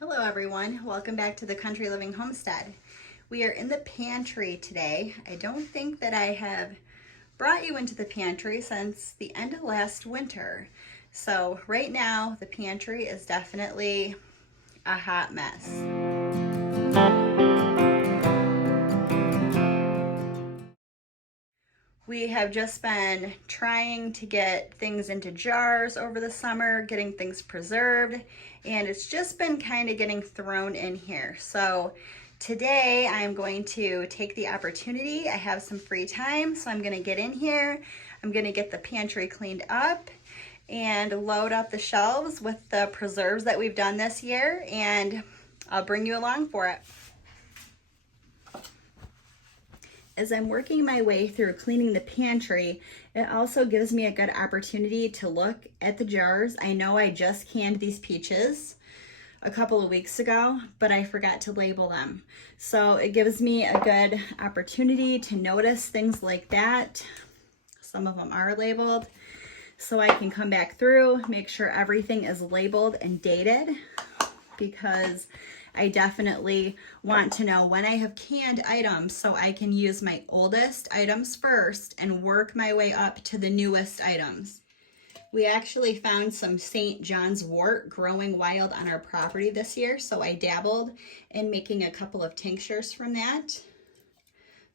Hello everyone, welcome back to the Country Living Homestead. We are in the pantry today. I don't think that I have brought you into the pantry since the end of last winter. So right now the pantry is definitely a hot mess. We have just been trying to get things into jars over the summer, getting things preserved, and it's just been kind of getting thrown in here. So today I'm going to take the opportunity. I have some free time, so I'm going to get in here. I'm going to get the pantry cleaned up and load up the shelves with the preserves that we've done this year, and I'll bring you along for it. As I'm working my way through cleaning the pantry, it also gives me a good opportunity to look at the jars. I know I just canned these peaches a couple of weeks ago, but I forgot to label them. So it gives me a good opportunity to notice things like that. Some of them are labeled, so I can come back through, make sure everything is labeled and dated, because I definitely want to know when I have canned items so I can use my oldest items first and work my way up to the newest items. We actually found some St. John's wort growing wild on our property this year, so I dabbled in making a couple of tinctures from that.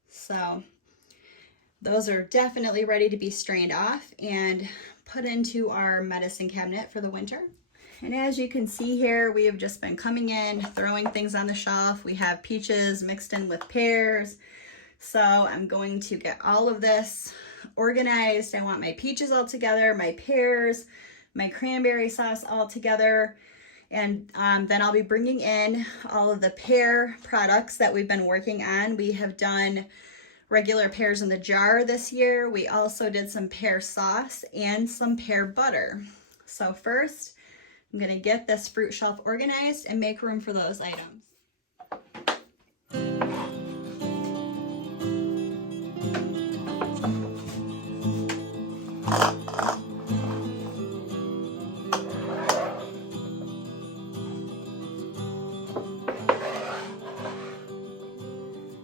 So those are definitely ready to be strained off and put into our medicine cabinet for the winter. And as you can see here, we have just been coming in, throwing things on the shelf. We have peaches mixed in with pears. So I'm going to get all of this organized. I want my peaches all together, my pears, my cranberry sauce all together. And then I'll be bringing in all of the pear products that we've been working on. We have done regular pears in the jar this year. We also did some pear sauce and some pear butter. So first, I'm going to get this fruit shelf organized and make room for those items.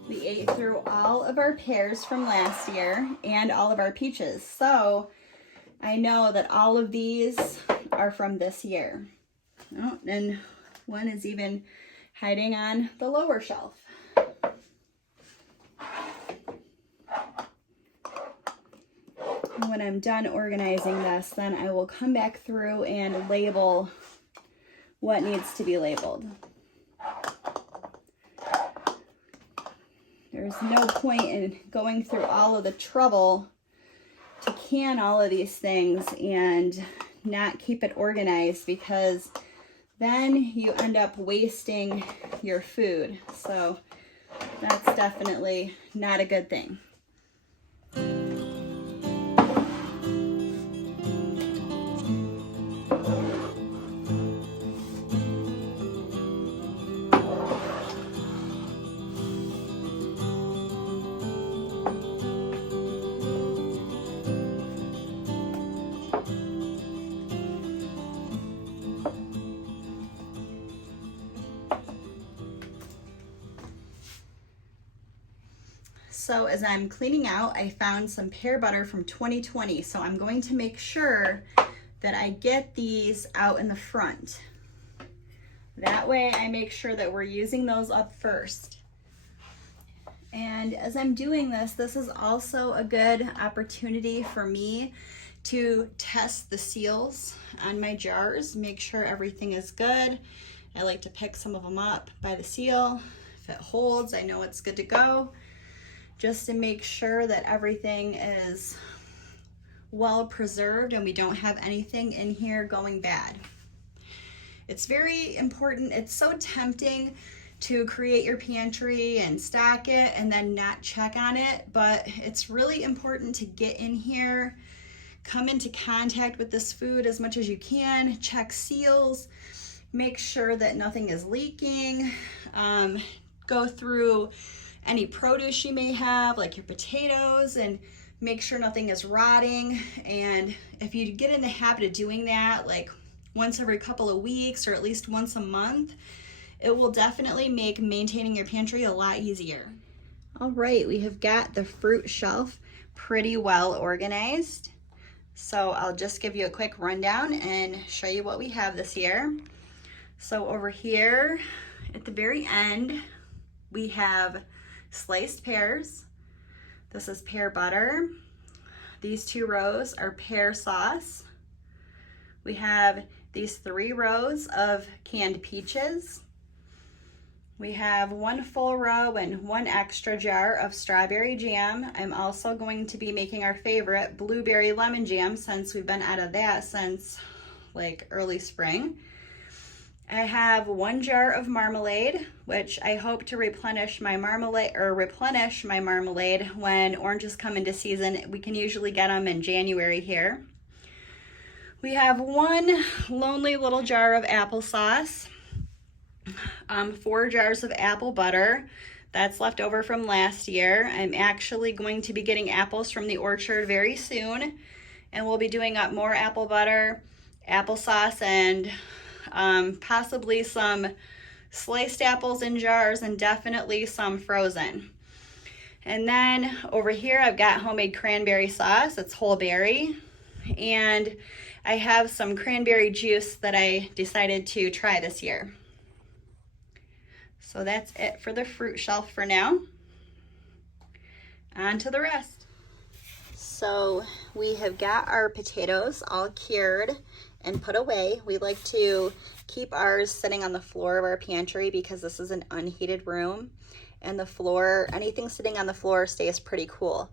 We ate through all of our pears from last year and all of our peaches. So I know that all of these are from this year. Oh, and one is even hiding on the lower shelf. When I'm done organizing this, then I will come back through and label what needs to be labeled. There's no point in going through all of the trouble to can all of these things and not keep it organized, because then you end up wasting your food. So that's definitely not a good thing. So as I'm cleaning out, I found some pear butter from 2020. So I'm going to make sure that I get these out in the front. That way I make sure that we're using those up first. And as I'm doing this, this is also a good opportunity for me to test the seals on my jars, make sure everything is good. I like to pick some of them up by the seal. If it holds, I know it's good to go, just to make sure that everything is well preserved and we don't have anything in here going bad. It's very important. It's so tempting to create your pantry and stock it and then not check on it, but it's really important to get in here, come into contact with this food as much as you can, check seals, make sure that nothing is leaking, go through any produce you may have, like your potatoes, and make sure nothing is rotting. And if you get in the habit of doing that, like once every couple of weeks or at least once a month, It will definitely make maintaining your pantry a lot easier. All right, we have got the fruit shelf pretty well organized. So I'll just give you a quick rundown and show you what we have this year. So over here at the very end, we have sliced pears. This is pear butter. These 2 rows are pear sauce. We have these 3 rows of canned peaches. We have 1 full row and 1 extra jar of strawberry jam. I'm also going to be making our favorite blueberry lemon jam since we've been out of that since like early spring. I have 1 jar of marmalade, which I hope to replenish my marmalade when oranges come into season. We can usually get them in January here. We have 1 lonely little jar of applesauce, 4 jars of apple butter. That's left over from last year. I'm actually going to be getting apples from the orchard very soon, and we'll be doing up more apple butter, applesauce, and possibly some sliced apples in jars and definitely some frozen. And then over here I've got homemade cranberry sauce. It's whole berry, and I have some cranberry juice that I decided to try this year. So that's it for the fruit shelf for now. On to the rest. So we have got our potatoes all cured and put away. We like to keep ours sitting on the floor of our pantry because this is an unheated room, and the floor, anything sitting on the floor stays pretty cool.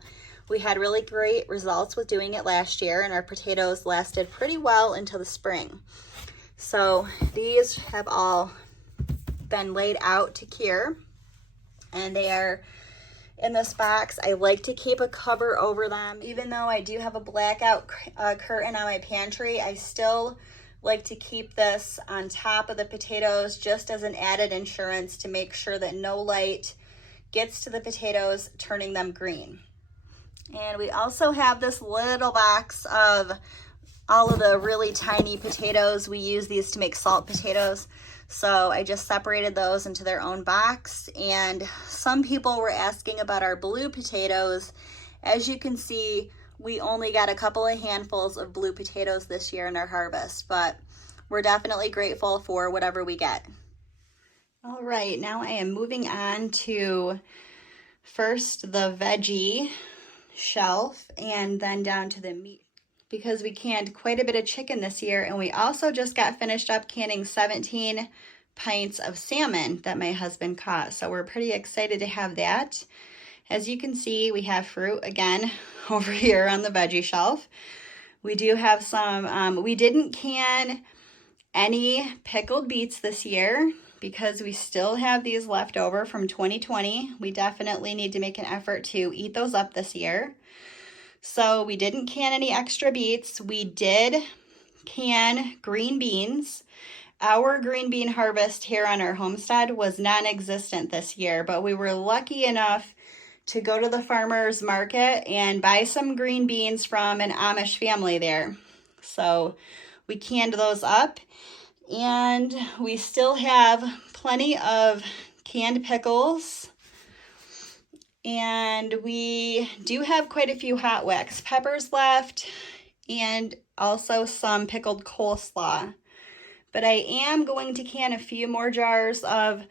We had really great results with doing it last year, and our potatoes lasted pretty well until the spring. So these have all been laid out to cure, and they are in this box. I like to keep a cover over them. Even though I do have a blackout curtain on my pantry, I still like to keep this on top of the potatoes just as an added insurance to make sure that no light gets to the potatoes, turning them green. And we also have this little box of all of the really tiny potatoes. We use these to make salt potatoes. So I just separated those into their own box, and some people were asking about our blue potatoes. As you can see, we only got a couple of handfuls of blue potatoes this year in our harvest, but we're definitely grateful for whatever we get. All right, now I am moving on to first the veggie shelf and then down to the meat, because we canned quite a bit of chicken this year, and we also just got finished up canning 17 pints of salmon that my husband caught. So we're pretty excited to have that. As you can see, we have fruit again over here on the veggie shelf. We do have some, we didn't can any pickled beets this year because we still have these left over from 2020. We definitely need to make an effort to eat those up this year. So we didn't can any extra beets. We did can green beans. Our green bean harvest here on our homestead was non-existent this year, but we were lucky enough to go to the farmer's market and buy some green beans from an Amish family there. So we canned those up, and we still have plenty of canned pickles. And we do have quite a few hot wax peppers left, and also some pickled coleslaw. But I am going to can a few more jars of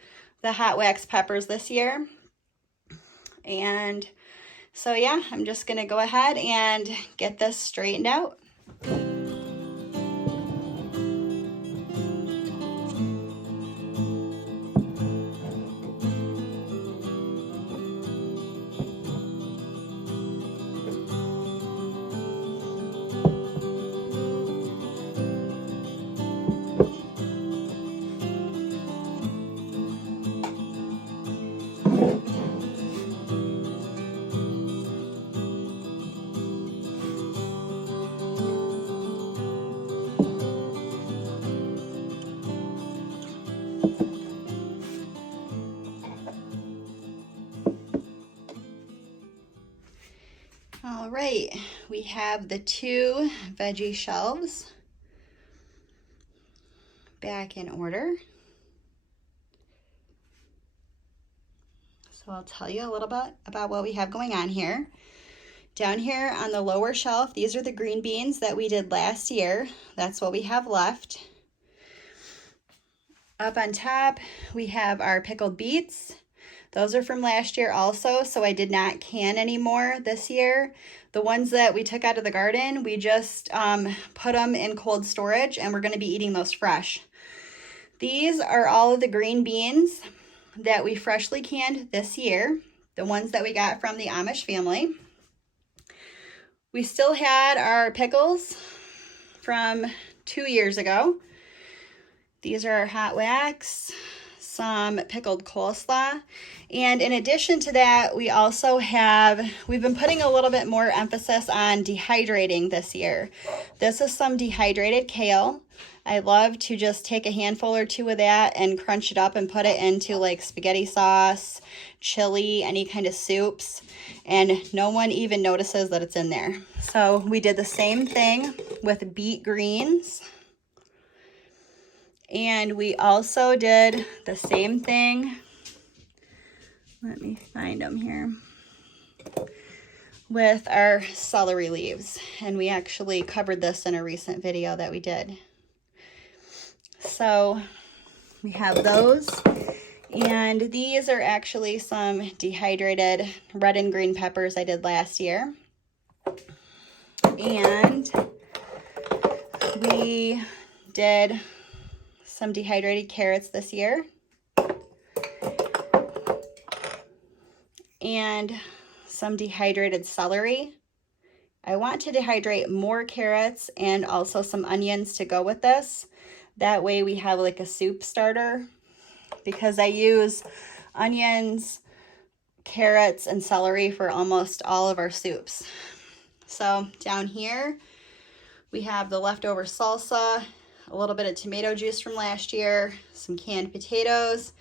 the hot wax peppers this year. And so yeah, I'm just gonna go ahead and get this straightened out. All right, we have the 2 veggie shelves back in order. So I'll tell you a little bit about what we have going on here. Down here on the lower shelf, these are the green beans that we did last year. That's what we have left. Up on top, we have our pickled beets. Those are from last year also, so I did not can anymore this year. The ones that we took out of the garden, we just put them in cold storage, and we're going to be eating those fresh. These are all of the green beans that we freshly canned this year, the ones that we got from the Amish family. We still had our pickles from 2 years ago. These are our hot wax, some pickled coleslaw, and in addition to that, we've been putting a little bit more emphasis on dehydrating this year. This is some dehydrated kale. I love to just take a handful or two of that and crunch it up and put it into like spaghetti sauce, chili, any kind of soups, and no one even notices that it's in there. So we did the same thing with beet greens. And we also did the same thing, let me find them here, with our celery leaves. And we actually covered this in a recent video that we did. So we have those. And these are actually some dehydrated red and green peppers I did last year. And we did some dehydrated carrots this year, and some dehydrated celery. I want to dehydrate more carrots and also some onions to go with this. That way we have like a soup starter, because I use onions, carrots, and celery for almost all of our soups. So down here we have the leftover salsa, a little bit of tomato juice from last year, some canned potatoes.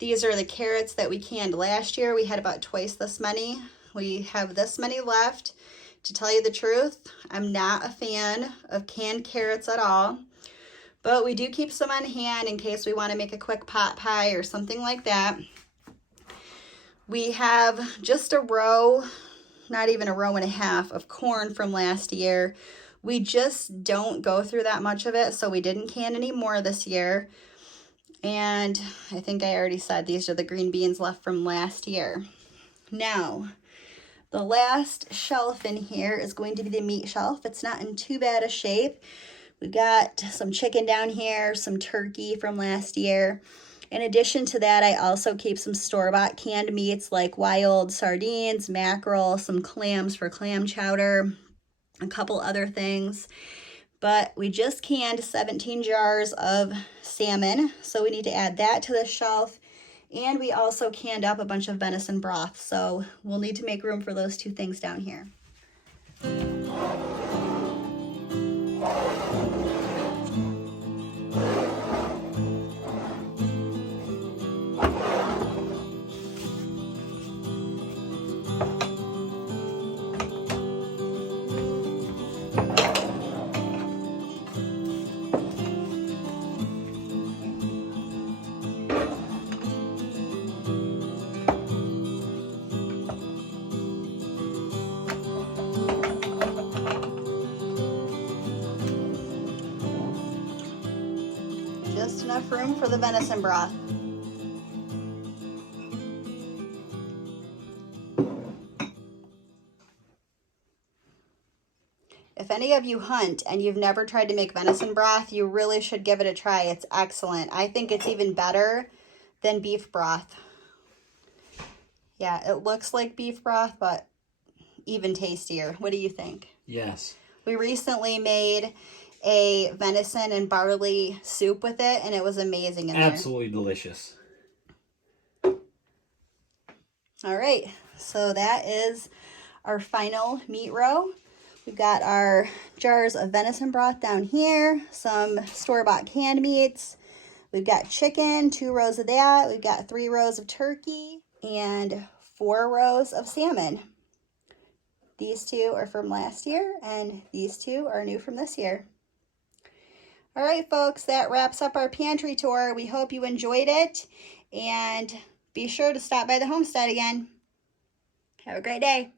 These are the carrots that we canned last year. We had about twice this many. We have this many left. To tell you the truth, I'm not a fan of canned carrots at all, but we do keep some on hand in case we want to make a quick pot pie or something like that. We have just a row, not even a row and a half, of corn from last year. We just don't go through that much of it, so we didn't can any more this year. And I think I already said these are the green beans left from last year. Now, the last shelf in here is going to be the meat shelf. It's not in too bad a shape. We've got some chicken down here, some turkey from last year. In addition to that, I also keep some store-bought canned meats like wild sardines, mackerel, some clams for clam chowder, a couple other things. But we just canned 17 jars of salmon, so we need to add that to the shelf. And we also canned up a bunch of venison broth, so we'll need to make room for those two things down here. Just enough room for the venison broth. If any of you hunt and you've never tried to make venison broth, you really should give it a try. It's excellent. I think it's even better than beef broth. Yeah, it looks like beef broth, but even tastier. What do you think? Yes. We recently made a venison and barley soup with it, and it was amazing in there. Absolutely delicious. All right, so that is our final meat row. We've got our jars of venison broth down here, some store-bought canned meats. We've got chicken, 2 rows of that. We've got 3 rows of turkey and 4 rows of salmon. These 2 are from last year, and these 2 are new from this year. All right, folks, that wraps up our pantry tour. We hope you enjoyed it, and be sure to stop by the homestead again. Have a great day.